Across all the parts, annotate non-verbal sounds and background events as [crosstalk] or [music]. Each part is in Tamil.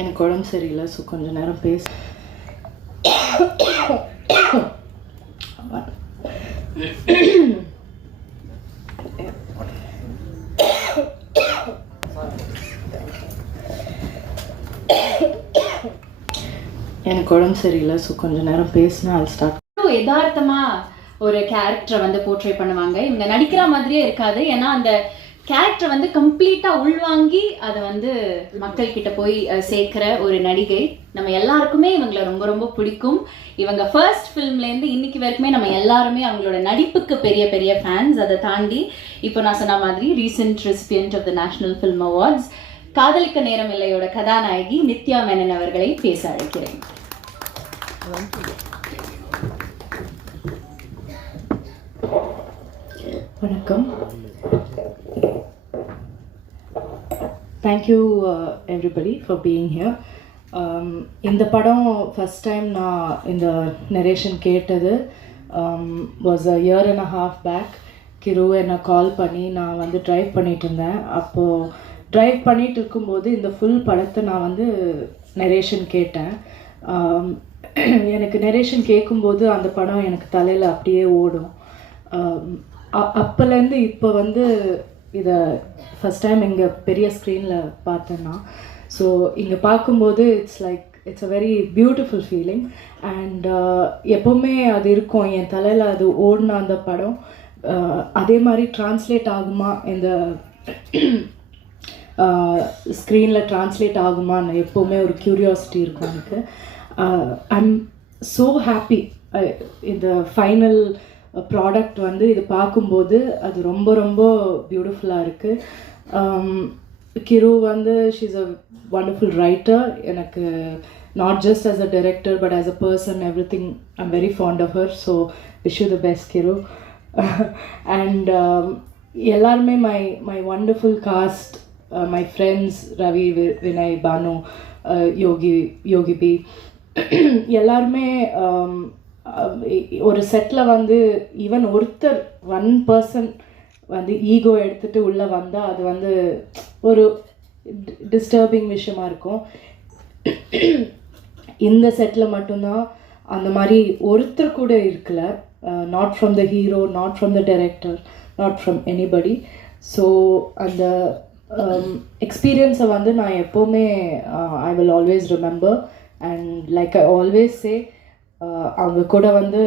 எனக்கு உடம்பு சரியில்லை ஸோ கொஞ்சம் நேரம் பேச எனக்கு உடம்பு சரியில்லை ஸோ கொஞ்சம் நேரம் பேசினா அது ஸ்டார்ட் எதார்த்தமாக ஒரு கேரக்டரை வந்து போர்ட்ரே பண்ணுவாங்க இவங்க நடிக்கிற மாதிரியே இருக்காது ஏன்னா அந்த கேரக்டர் வந்து கம்ப்ளீட்டாக உள்வாங்கி அதை வந்து மக்கள்கிட்ட போய் சேர்க்குற ஒரு நடிகை நம்ம எல்லாருக்குமே இவங்களை ரொம்ப ரொம்ப பிடிக்கும் இவங்க ஃபர்ஸ்ட் ஃபிலிம்லேருந்து இன்னைக்கு வரைக்குமே நம்ம எல்லாருமே அவங்களோட நடிப்புக்கு பெரிய பெரிய ஃபேன்ஸ் அதை தாண்டி இப்போ நான் சொன்ன மாதிரி recent recipient of the national film awards Kadhalikka Neram இல்லையோட கதாநாயகி நித்யா மேனன் அவர்களை பேச அழைக்கிறேன் வணக்கம் thank you everybody for being here இந்த படம் ஃபஸ்ட் டைம் நான் இந்த நெரேஷன் கேட்டது was a year and a half back Kiru என்னை கால் பண்ணி நான் வந்து ட்ரைவ் பண்ணிகிட்டு இருந்தேன் அப்போது ட்ரைவ் பண்ணிகிட்டு இருக்கும்போது இந்த ஃபுல் படத்தை நான் வந்து நெரேஷன் கேட்டேன் um, எனக்கு நெரேஷன் கேட்கும்போது அந்த படம் எனக்கு தலையில் அப்படியே ஓடும் um, அப்போலேருந்து இப்போ வந்து இதை ஃபஸ்ட் டைம் இங்கே பெரிய ஸ்க்ரீனில் பார்த்தேன்னா ஸோ இங்கே பார்க்கும்போது it's like it's a very beautiful feeling and எப்போவுமே அது இருக்கும் என் தலையில் அது ஓடின அந்த படம் uh, அதே மாதிரி ட்ரான்ஸ்லேட் ஆகுமா இந்த ஸ்க்ரீனில் [clears throat] uh, ட்ரான்ஸ்லேட் ஆகுமான்னு எப்போவுமே ஒரு க்யூரியாசிட்டி இருக்கும் எனக்கு ஐ எம் ஸோ ஹாப்பி இந்த ஃபைனல் ப்ராடக்ட் வந்து இது பார்க்கும்போது அது ரொம்ப ரொம்ப பியூட்டிஃபுல்லாக இருக்குது கிரு வந்து ஷீஸ் அ வண்டர்ஃபுல் ரைட்டர் எனக்கு not just as a director but as a person everything I'm very fond of her so wish you the best Kiru and எல்லாருமே my my wonderful cast my friends Ravi Vinay Bhanu Yogi Yogi B எல்லாருமே um, ஒரு செட்டில் வந்து ஈவன் ஒருத்தர் ஒன் பர்சன் வந்து ஈகோ எடுத்துகிட்டு உள்ளே வந்தால் அது வந்து ஒரு டிஸ்டர்பிங் விஷயமா இருக்கும் இந்த செட்டில் மட்டும்தான் அந்த மாதிரி ஒருத்தர் கூட இருக்கல not from the hero not from the director not from anybody so அந்த எக்ஸ்பீரியன்ஸை um, வந்து நான் எப்போவுமே I will always remember and like I always say Uh, அவங்க கூட வந்து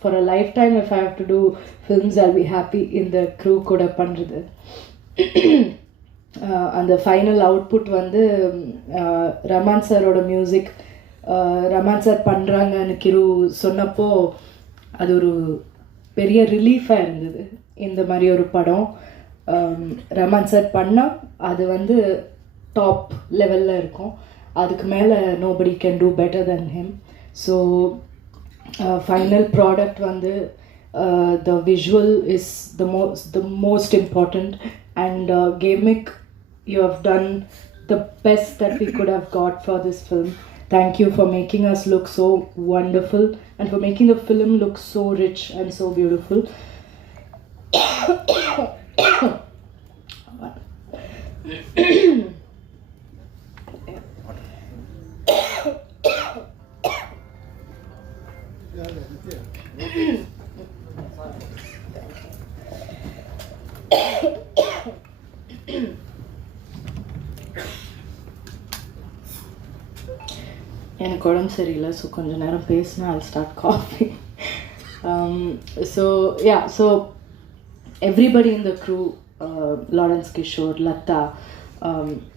for a lifetime if I have to do films or be happy இந்த க்ரூ கூட பண்ணுறது [clears throat] uh, அந்த ஃபைனல் அவுட்புட் வந்து ரமான் சாரோட மியூசிக் ரமான் சார் பண்ணுறாங்கன்னு கிரு சொன்னப்போ அது ஒரு பெரிய ரிலீஃபாக இருந்தது இந்த மாதிரி ஒரு படம் ரமான் சார் பண்ணால் அது வந்து டாப் லெவலில் இருக்கும் அதுக்கு மேலே nobody can do better than him so final product வந்து the visual is the most the most important and கேமிக் you have done the best that we could have got for this film Thank you for making us look so wonderful and for making the film look so rich and so beautiful. [coughs] [coughs] [coughs] சரியில்லை ஸோ கொஞ்சம் நேரம் பேசினா I'll start coffee so yeah so everybody in the crew Lawrence Kishore Latha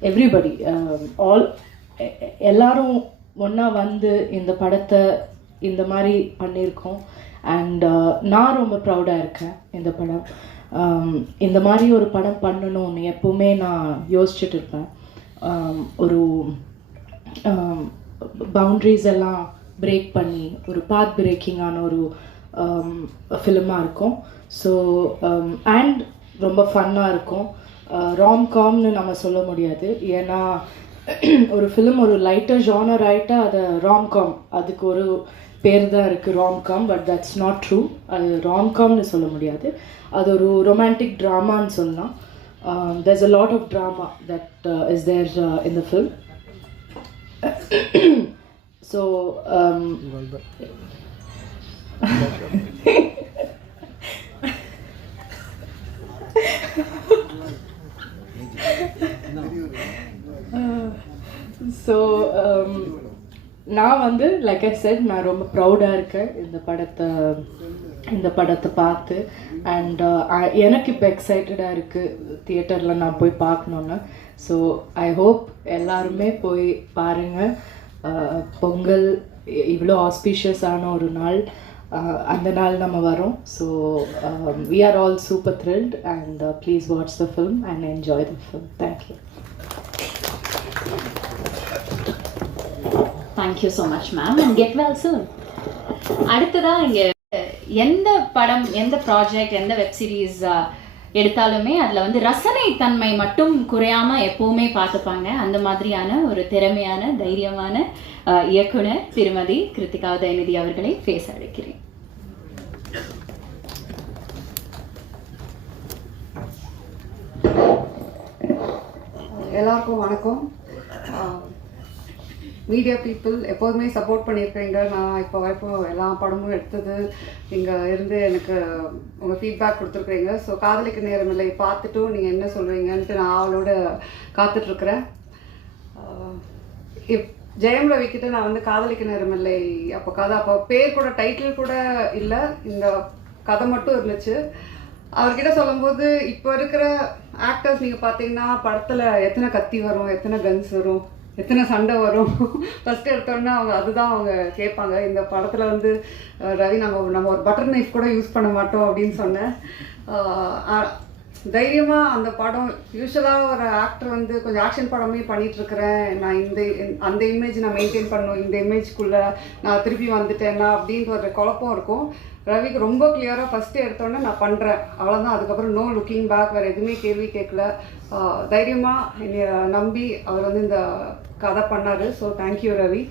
everybody all எல்லாரும் ஒன்றா வந்து இந்த படத்தை இந்த மாதிரி பண்ணியிருக்கோம் அண்ட் uh, நான் ரொம்ப ப்ரௌடாக இருக்கேன் இந்த படம் um, இந்த மாதிரி ஒரு படம் பண்ணணும்னு எப்போவுமே நான் யோசிச்சுட்டு இருப்பேன் um, ஒரு um, பவுண்ட்ரிஸ் எல்லாம் பிரேக் பண்ணி ஒரு பாத் பிரேக்கிங்கான ஒரு ஃபிலிமாக um, இருக்கும் ஸோ அண்ட் um, ரொம்ப ஃபன்னாக இருக்கும் ராம் uh, காம்னு நம்ம சொல்ல முடியாது ஏன்னா [clears throat] ஒரு ஃபிலிம் ஒரு லைட்டர் ஜானர் ஆகிட்டா அதை ராம் காம் அதுக்கு ஒரு பேர் தான் இருக்குது rom com but that's not true அது ராம் காம்னு சொல்ல முடியாது அது ஒரு ரொமான்டிக் ட்ராமான்னு சொல்லலாம் there's a lot of drama that is there இந்த film [coughs] so um, [laughs] [laughs] so um, நான் வந்து லைக் ஐ செட் நான் ரொம்ப ப்ரௌடாக இருக்கேன் இந்த படத்தை இந்த படத்தை பார்த்து அண்ட் uh, எனக்கு இப்போ எக்ஸைட்டடாக இருக்குது தியேட்டரில் நான் போய் பார்க்கணுன்னு ஸோ ஐ ஹோப் எல்லாருமே போய் பாருங்கள் uh, பொங்கல் இவ்வளோ ஆஸ்பீஷியஸான ஒரு நாள் uh, அந்த நாள் நம்ம வரோம் so we are all super thrilled and please watch the film and enjoy the film thank you thank you so much ma'am and get well soon அடுத்ததாக இங்கே எந்த படம் எந்த ப்ராஜெக்ட் எந்த வெப்சீரிஸ் எடுத்தாலுமே அதில் வந்து ரசனை தன்மை மட்டும் குறையாமல் எப்போவுமே பார்த்துப்பாங்க அந்த மாதிரியான ஒரு திறமையான தைரியமான இயக்குனர் திருமதி கிருத்திகா உதயநிதி அவர்களை பேச அழைக்கிறேன் எல்லாருக்கும் வணக்கம் மீடியா பீப்புள் எப்போதுமே சப்போர்ட் பண்ணியிருக்கீங்க நான் இப்போ வரைக்கும் எல்லா படமும் எடுத்தது இங்கே இருந்து எனக்கு உங்கள் ஃபீட்பேக் கொடுத்துருக்குறீங்க ஸோ காதலிக்கு நேரம் இல்லை பார்த்துட்டும் நீங்கள் என்ன சொல்கிறீங்கன்ட்டு நான் அவளோட காத்துட்ருக்குறேன் இப் ஜெயம் ரவி நான் வந்து காதலிக்க நேரம் இல்லை அப்போ கதை அப்போ பேர் கூட டைட்டில் கூட இல்லை இந்த கதை மட்டும் இருந்துச்சு அவர்கிட்ட சொல்லும்போது இப்போ இருக்கிற ஆக்டர்ஸ் நீங்கள் பார்த்தீங்கன்னா படத்தில் எத்தனை கத்தி வரும் எத்தனை கன்ஸ் வரும் எத்தனை சண்டை வரும் ஃபஸ்ட்டு எடுத்தோடனே அவங்க அதுதான் அவங்க கேட்பாங்க இந்த படத்தில் வந்து ரவி நாங்கள் நம்ம ஒரு பட்டர் நைஃப் கூட யூஸ் பண்ண மாட்டோம் அப்படின்னு சொன்னேன் தைரியமாக அந்த படம் யூஸ்வலாக ஒரு ஆக்டர் வந்து கொஞ்சம் ஆக்ஷன் படமே பண்ணிகிட்ருக்கிறேன் நான் இந்த அந்த இமேஜ் நான் மெயின்டைன் பண்ணணும் இந்த இமேஜ்க்குள்ளே நான் திருப்பி வந்துட்டேன்னா அப்படின்ற ஒரு குழப்பம் இருக்கும் ரவிக்கு ரொம்ப கிளியராக ஃபஸ்ட்டு எடுத்தோடனே நான் பண்ணுறேன் அவ்வளோதான் அதுக்கப்புறம் நோ லுக்கிங் பேக் வேறு எதுவுமே கேள்வி கேட்கல தைரியமாக என்னை நம்பி அவர் வந்து இந்த கதை பண்ணார் so thank you Ravi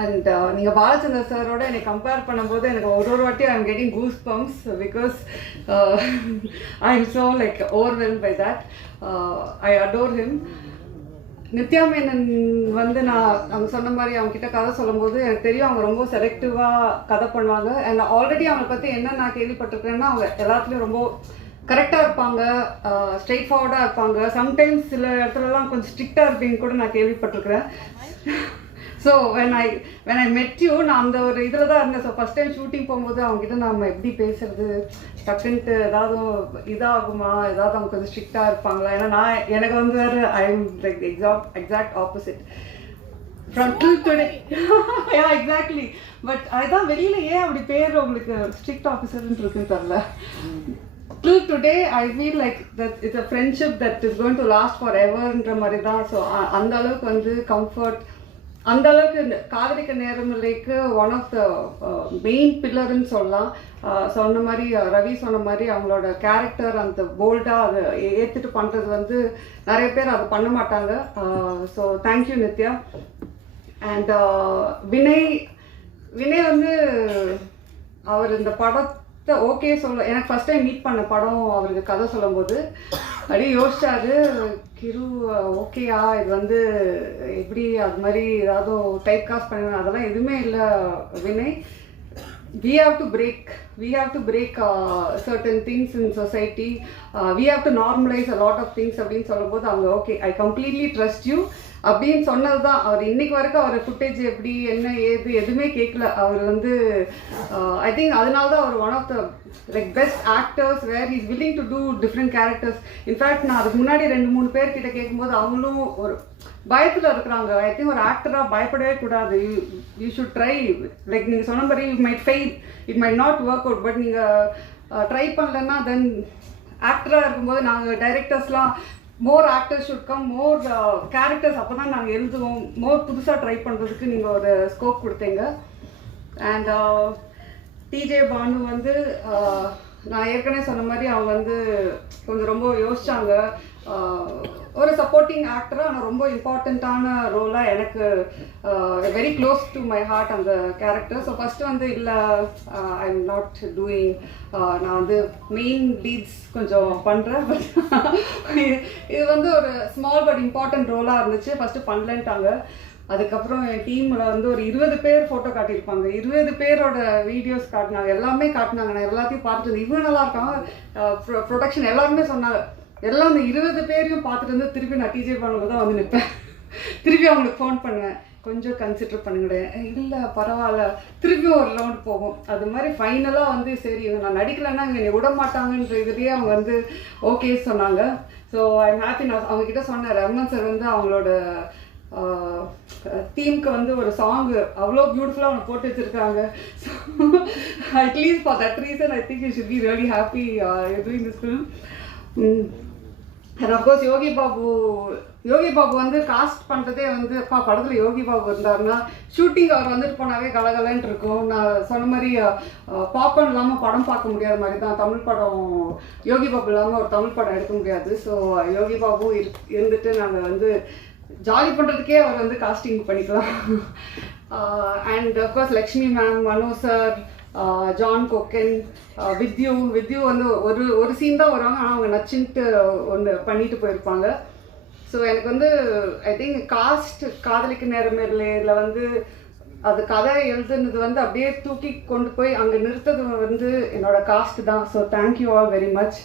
and uh, நீங்கள் பாலச்சந்திர சாரோட என்னை கம்பேர் பண்ணும்போது எனக்கு ஒரு ஒரு வாட்டி I am getting goose bumps because I am so like ஓவர்வெல் by that I adore him Nithya Menon வந்து நான் அவங்க சொன்ன மாதிரி அவங்க கிட்ட கதை சொல்லும்போது எனக்கு தெரியும் அவங்க ரொம்ப செலக்டிவாக கதை பண்ணுவாங்க அண்ட் ஆல்ரெடி அவங்க பற்றி என்ன நான் கேள்விப்பட்டிருக்கேன்னா அவங்க எல்லாத்துலேயும் ரொம்ப கரெக்டாக இருப்பாங்க ஸ்ட்ரெயிட் uh, ஃபார்வர்டாக இருப்பாங்க சம்டைம்ஸ் சில இடத்துலலாம் கொஞ்சம் ஸ்ட்ரிக்டாக இருப்பீங்க கூட நான் கேள்விப்பட்டிருக்கிறேன் so when I when I met you நான் அந்த ஒரு இதில் தான் இருந்தேன் ஸோ ஃபஸ்ட் டைம் ஷூட்டிங் போகும்போது அவங்ககிட்ட நம்ம எப்படி பேசுறது டக்குன்ட்டு ஏதாவது இதாகுமா ஏதாவது அவங்க கொஞ்சம் ஸ்ட்ரிக்டாக இருப்பாங்களா ஏன்னா நான் எனக்கு வந்து வேறு I am like exact exact opposite from to today exactly but அதுதான் வெளியில் ஏன் அப்படி பேர் உங்களுக்கு ஸ்ட்ரிக்ட் ஆஃபீஸர்ன்னு இருக்குன்னு தெரில till today I feel like that it's a friendship that is going to last for எவர்ன்ற மாதிரி தான் ஸோ அந்த அளவுக்கு வந்து கம்ஃபர்ட் அந்த அளவுக்கு காவிரி நேரமலைக்கு ஒன் ஆஃப் த மெயின் பில்லர்னு சொல்லலாம் uh, சொன்ன மாதிரி uh, ரவி சொன்ன மாதிரி அவங்களோட கேரக்டர் அந்த போல்டாக அதை ஏற்றுட்டு பண்ணுறது வந்து நிறைய பேர் அதை பண்ண மாட்டாங்க so uh, thank you Nithya and Vinay Vinay வந்து அவர் இந்த படம் ஓகே சொல்ல எனக்கு ஃபஸ்ட் டைம் மீட் பண்ண படம் அவருக்கு கதை சொல்லும்போது அப்படியே யோசிச்சாரு கிரு ஓகேயா இது வந்து எப்படி அது மாதிரி ஏதாவது டைப் காஸ்ட் பண்ண அதெல்லாம் எதுவுமே இல்லை Vinay we have to break we have to break certain things in society we have to normalise a lot of things அப்படின்னு சொல்லும்போது அவங்க okay I completely trust you அப்படின்னு சொன்னது தான் அவர் இன்னைக்கு வரைக்கும் அவர் ஃபுட்டேஜ் எப்படி என்ன ஏது எதுவுமே கேட்கல அவர் வந்து ஐ uh, திங்க் அதனால தான் அவர் one of the like best actors where is willing to do different characters in fact நான் அதுக்கு முன்னாடி ரெண்டு மூணு பேர்கிட்ட கேட்கும்போது அவங்களும் ஒரு பயத்தில் இருக்கிறாங்க ஐ திங்க் ஒரு ஆக்டராக பயப்படவே கூடாது you you should try like நீங்கள் சொன்ன மாதிரி you might fail it might not work out but நீங்கள் ட்ரை பண்ணலன்னா தென் ஆக்டராக இருக்கும்போது நாங்கள் டைரக்டர்ஸ்லாம் more actors should come more characters அப்போ தான் நாங்கள் எழுதுவோம் மோர் புதுசாக ட்ரை பண்ணுறதுக்கு நீங்கள் ஒரு ஸ்கோப் கொடுத்தீங்க அண்ட் டிஜே uh, பானு வந்து uh, நான் ஏற்கனவே சொன்ன மாதிரி அவங்க வந்து கொஞ்சம் ரொம்ப யோசித்தாங்க uh, ஒரு சப்போர்ட்டிங் ஆக்டராக ஆனால் ரொம்ப இம்பார்ட்டண்ட்டான ரோலாக எனக்கு very close to my heart அந்த கேரக்டர் ஸோ ஃபஸ்ட்டு வந்து இல்லை ஐ எம் நாட் டூயிங் நான் வந்து மெயின் லீட்ஸ் கொஞ்சம் பண்ணுறேன் பட் இது வந்து ஒரு ஸ்மால் பட் இம்பார்ட்டன்ட் ரோலாக இருந்துச்சு ஃபஸ்ட்டு பண்ணலன்ட்டாங்க அதுக்கப்புறம் என் டீமில் வந்து ஒரு இருபது பேர் ஃபோட்டோ காட்டியிருப்பாங்க இருபது பேரோட வீடியோஸ் காட்டினாங்க எல்லாமே காட்டினாங்க நான் எல்லாத்தையும் பார்த்துட்டு இவ்வளோ நல்லா இருக்காங்க ப்ரொடக்ஷன் எல்லாருமே சொன்னாங்க எல்லாம் அந்த இருபது பேரையும் பார்த்துட்டு வந்து திருப்பி நான் டிஜே பண்ணுறது தான் வந்து நிற்பேன் திருப்பி அவங்களுக்கு ஃபோன் பண்ணுவேன் கொஞ்சம் கன்சிடர் பண்ணுங்களேன் இல்லை பரவாயில்ல திருப்பி ஒரு லவுண்ட் போகும் அது மாதிரி ஃபைனலாக வந்து சரி நான் நடிக்கலைன்னா இங்கே என்னை விட மாட்டாங்கன்ற இதுலேயே அவங்க வந்து ஓகே சொன்னாங்க ஸோ ஐ ஹாப்பி நான் அவங்கக்கிட்ட சொன்னேன் ரமன் சார் வந்து அவங்களோட தீம்க்கு வந்து ஒரு சாங்கு அவ்வளோ பியூட்டிஃபுல்லாக அவங்க போட்டு வச்சுருக்காங்க so at least for that reason I think you should be really happy doing this film and of course Yogi Babu Yogi Babu வந்து காஸ்ட் பண்ணுறதே வந்து அப்பா படத்தில் யோகி பாபு இருந்தாருன்னா ஷூட்டிங் அவர் வந்துட்டு போனாவே கலகலன்ட்டு இருக்கும் நான் சொன்ன மாதிரி பாப்பன் இல்லாமல் படம் பார்க்க முடியாத மாதிரி தான் தமிழ் படம் யோகி பாபு இல்லாமல் ஒரு தமிழ் படம் எடுக்க முடியாது ஸோ யோகி பாபு இருந்துட்டு நாங்கள் வந்து ஜாலி பண்ணுறதுக்கே அவர் வந்து காஸ்டிங் பண்ணிக்கலாம் and of course Lakshmi ma'am Mano sir John Kokken Vidyu Vidyu வந்து ஒரு ஒரு சீன் தான் வருவாங்க ஆனால் அவங்க நச்சுன்ட்டு ஒன்று பண்ணிட்டு போயிருப்பாங்க ஸோ எனக்கு வந்து ஐ திங்க் காஸ்ட் காதலிக்கு நேரம் இதில் வந்து அது கதை எழுதுனது வந்து அப்படியே தூக்கி கொண்டு போய் அங்கே நிறுத்தது வந்து என்னோடய காஸ்ட் தான் so thank you all very much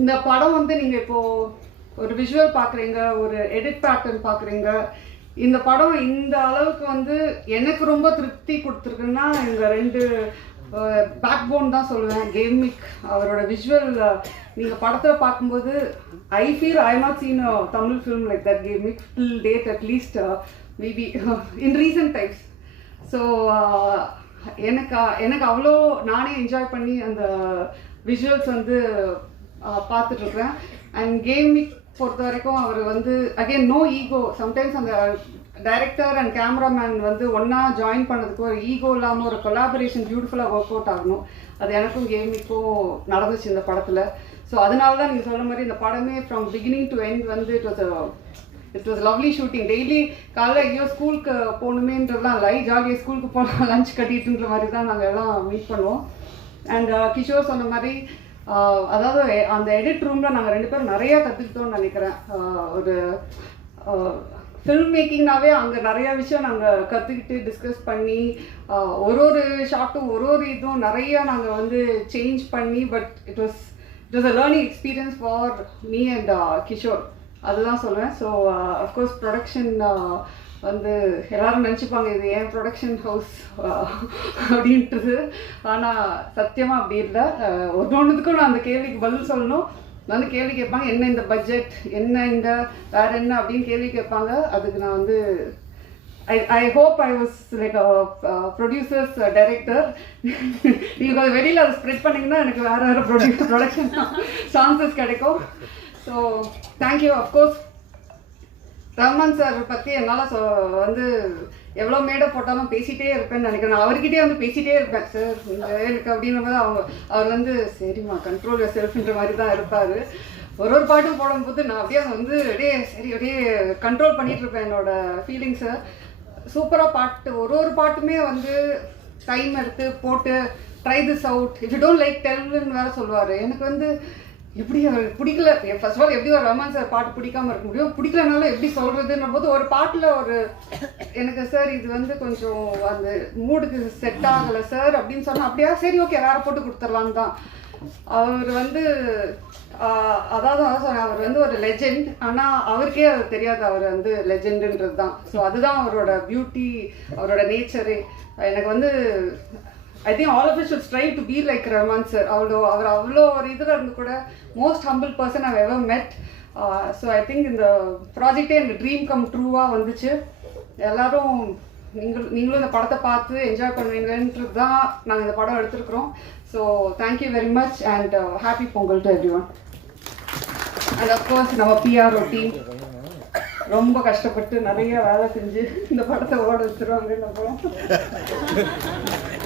இந்த படம் வந்து நீங்கள் இப்போது ஒரு விஷுவல் பார்க்குறீங்க ஒரு எடிட் பேட்டர்ன் பார்க்குறீங்க இந்த படம் இந்த அளவுக்கு வந்து எனக்கு ரொம்ப திருப்தி கொடுத்துருக்குன்னா இந்த ரெண்டு பேக் போன் தான் சொல்லுவேன் கேமிக் அவரோட விஷுவல் நீங்கள் படத்தில் பார்க்கும்போது I feel I not seen Tamil film like that comic fill date at least maybe in recent types so எனக்கு எனக்கு அவ்வளோ நானே என்ஜாய் பண்ணி அந்த விஷுவல்ஸ் வந்து பார்த்துட்ருக்குறேன் அண்ட் கேமிக் பொறுத்த வரைக்கும் அவர் வந்து அகைன் நோ ஈகோ சம்டைம்ஸ் அந்த டைரக்டர் அண்ட் கேமராமேன் வந்து ஒன்றா ஜாயின் பண்ணதுக்கு ஒரு ஈகோ இல்லாமல் ஒரு கொலாபரேஷன் பியூட்டிஃபுல்லாக ஒர்க் அவுட் ஆகணும் அது எனக்கும் கேமிக்கும் நடந்துச்சு இந்த படத்தில் ஸோ அதனால தான் நீங்கள் சொன்ன மாதிரி இந்த படமே ஃப்ரம் பிகினிங் டு எண்ட் வந்து it was it was lovely shooting daily காலைல ஐயோ ஸ்கூலுக்கு போகணுமேன்றதுலாம் இல்லை ஜாலியாக ஸ்கூலுக்கு போனால் லஞ்ச் கட்டிட்டுன்ற மாதிரி தான் நாங்கள் எல்லாம் மீட் பண்ணுவோம் அண்ட் uh, கிஷோர் சொன்ன மாதிரி அதாவது அந்த எடிட் ரூமில் நாங்கள் ரெண்டு பேரும் நிறையா கற்றுக்கிட்டோம்னு நினைக்கிறேன் ஒரு ஃபில்ம் மேக்கிங்னாவே அங்கே நிறையா விஷயம் நாங்கள் கற்றுக்கிட்டு டிஸ்கஸ் பண்ணி ஒரு ஒரு ஷார்ட்டும் ஒரு ஒரு இதுவும் நிறையா நாங்கள் வந்து சேஞ்ச் பண்ணி but it was it was a learning experience for me and Kishore அதுதான் சொல்லுவேன் ஸோ அஃப்கோர்ஸ் ப்ரொடக்ஷன் வந்து எல்லாரும் நினச்சிப்பாங்க இது ஏன் ப்ரொடக்ஷன் ஹவுஸ் அப்படின்றது ஆனால் சத்தியமாக அப்படி இல்லை ஒரு ஒன்றுக்கும் நான் அந்த கேள்விக்கு பதில் சொல்லணும் வந்து கேள்வி கேட்பாங்க என்ன இந்த பட்ஜெட் என்ன இந்த வேறு என்ன அப்படின்னு கேள்வி கேட்பாங்க அதுக்கு நான் வந்து I I hope I was like producers director நீங்கள் அதை வெளியில் அதை ஸ்ப்ரெட் பண்ணிங்கன்னா எனக்கு வேறு வேறு ப்ரொடியூஸ் ப்ரொடக்ஷன் சான்சஸ் கிடைக்கும் so thank you of course Rahman sir பற்றி என்னால் வந்து எவ்வளோ மேடை போட்டாலும் பேசிகிட்டே இருப்பேன்னு நினைக்கிறேன் நான் வந்து பேசிகிட்டே இருப்பேன் சார் எனக்கு அப்படின்ற போது அவங்க அவர் வந்து சரிம்மா கண்ட்ரோல் செல்ஃப்ன்ற மாதிரி தான் இருப்பார் ஒரு ஒரு பாட்டும் போடும்போது நான் அப்படியே வந்து அப்படியே சரி அப்படியே கண்ட்ரோல் பண்ணிகிட்டு இருப்பேன் என்னோடய ஃபீலிங்ஸை சூப்பராக பாட்டு ஒரு ஒரு பாட்டுமே வந்து டைம் எடுத்து போட்டு try this out if you don't like டெல்லுன்னு வேற சொல்லுவார் எனக்கு வந்து எப்படி அவருக்கு பிடிக்கல ஃபர்ஸ்ட் ஆல் எப்படி ஒரு ரமன் சார் பாட்டு பிடிக்காம இருக்க முடியும் பிடிக்கலனால எப்படி சொல்கிறதுன்னும் போது ஒரு பாட்டில் ஒரு எனக்கு சார் இது வந்து கொஞ்சம் அந்த மூடுக்கு செட் ஆகலை சார் அப்படின்னு சொன்னால் அப்படியா சரி ஓகே வேறு போட்டு கொடுத்துர்லான்னு தான் அவர் வந்து அதாவது அதான் சொன்னேன் அவர் வந்து ஒரு லெஜெண்ட் ஆனால் அவருக்கே அது தெரியாது அவர் வந்து லெஜெண்டுன்றது தான் ஸோ அதுதான் அவரோட பியூட்டி அவரோட நேச்சரு எனக்கு வந்து I think all of should try to be like Rahman sir அவ்வளோ அவர் அவ்வளோ ஒரு இதில் இருந்து கூட most humble person I ever met so I think இந்த ப்ராஜெக்டே எனக்கு ட்ரீம் கம் ட்ரூவாக வந்துச்சு எல்லோரும் நீங்கள் நீங்களும் இந்த படத்தை பார்த்து என்ஜாய் பண்ணுவீங்கன்றது தான் நாங்கள் இந்த படம் எடுத்திருக்கிறோம் so thank you very much and happy Pongal to everyone and of course நம்ம பிஆர்ஓ டீம் ரொம்ப கஷ்டப்பட்டு நிறைய வேலை செஞ்சு இந்த படத்தை ஓட வச்சுருவாங்க நம்புகிறோம் [laughs]